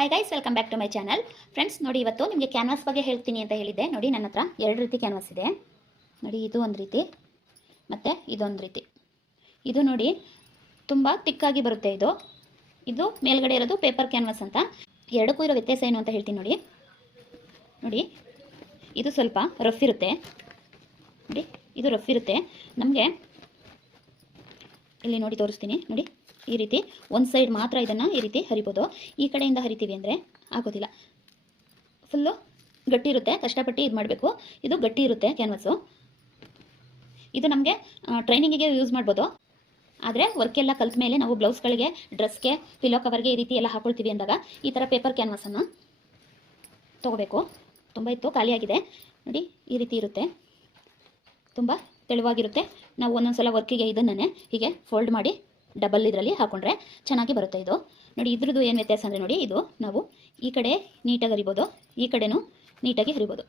Hi guys welcome back to my channel friends ನೋಡಿ ಇವತ್ತು ನಿಮಗೆ ಕ್ಯಾನ್ವಾಸ್ ಬಗ್ಗೆ ಹೇಳ್ತೀನಿ ಅಂತ ಹೇಳಿದ್ದೆ. ನೋಡಿ ನನ್ನ ಹತ್ರ ಎರಡು ರೀತಿ ಕ್ಯಾನ್ವಾಸ್ ಇದೆ. ನೋಡಿ ಇದು ಒಂದು ರೀತಿ, ಮತ್ತು ಇದೊಂದು ರೀತಿ. ಇದು ನೋಡಿ ತುಂಬ ತಿಕ್ಕಾಗಿ ಬರುತ್ತೆ ಇದು. ಇದು ಮೇಲ್ಗಡೆ ಇರೋದು ಪೇಪರ್ ಕ್ಯಾನ್ವಾಸ್ ಅಂತ. ಎರಡಕ್ಕೂ ಇರೋ ವ್ಯತ್ಯಾಸ ಏನು ಅಂತ ಹೇಳ್ತೀನಿ ನೋಡಿ. ನೋಡಿ, ಇದು ಸ್ವಲ್ಪ ರಫ್ ಇರುತ್ತೆ. ನೋಡಿ, ಇದು ರಫ್ ಇರುತ್ತೆ. ನಮಗೆ ಇಲ್ಲಿ ನೋಡಿ ತೋರಿಸ್ತೀನಿ. ನೋಡಿ. ಈ ರೀತಿ ಒಂದು ಸೈಡ್ ಮಾತ್ರ ಇದನ್ನು ಈ ರೀತಿ ಹರಿಬೋದು. ಈ ಕಡೆಯಿಂದ ಹರಿತೀವಿ ಅಂದರೆ ಆಗೋದಿಲ್ಲ. ಫುಲ್ಲು ಗಟ್ಟಿ ಇರುತ್ತೆ, ಕಷ್ಟಪಟ್ಟು ಇದು ಮಾಡಬೇಕು. ಇದು ಗಟ್ಟಿ ಇರುತ್ತೆ ಕ್ಯಾನ್ವಸ್ಸು ಇದು ನಮಗೆ ಟ್ರೈನಿಂಗಿಗೆ ಯೂಸ್ ಮಾಡ್ಬೋದು. ಆದರೆ ವರ್ಕೆಲ್ಲ ಕಲ್ತ ಮೇಲೆ ನಾವು ಬ್ಲೌಸ್ಗಳಿಗೆ ಡ್ರೆಸ್ಗೆ ಪಿಲೋ ಕವರ್ಗೆ ಈ ರೀತಿ ಎಲ್ಲ ಹಾಕೊಳ್ತೀವಿ ಅಂದಾಗ ಈ ಥರ ಪೇಪರ್ ಕ್ಯಾನ್ವಸನ್ನು ತೊಗೋಬೇಕು. ತುಂಬ ಇತ್ತು ಖಾಲಿಯಾಗಿದೆ ನೋಡಿ, ಈ ರೀತಿ ಇರುತ್ತೆ. ತುಂಬ ತೆಳುವಾಗಿರುತ್ತೆ. ನಾವು ಒಂದೊಂದು ಸಲ ವರ್ಕಿಗೆ ಇದನ್ನೇ ಹೀಗೆ ಫೋಲ್ಡ್ ಮಾಡಿ ಡಬಲ್ ಇದರಲ್ಲಿ ಹಾಕೊಂಡ್ರೆ ಚೆನ್ನಾಗಿ ಬರುತ್ತೆ ಇದು. ನೋಡಿ, ಇದ್ರದ್ದು ಏನು ವ್ಯತ್ಯಾಸ ಅಂದರೆ ನೋಡಿ, ಇದು ನಾವು ಈ ಕಡೆ ನೀಟಾಗಿ ಹರಿಬೋದು, ಈ ಕಡೆನೂ ನೀಟಾಗಿ ಹರಿಬೋದು.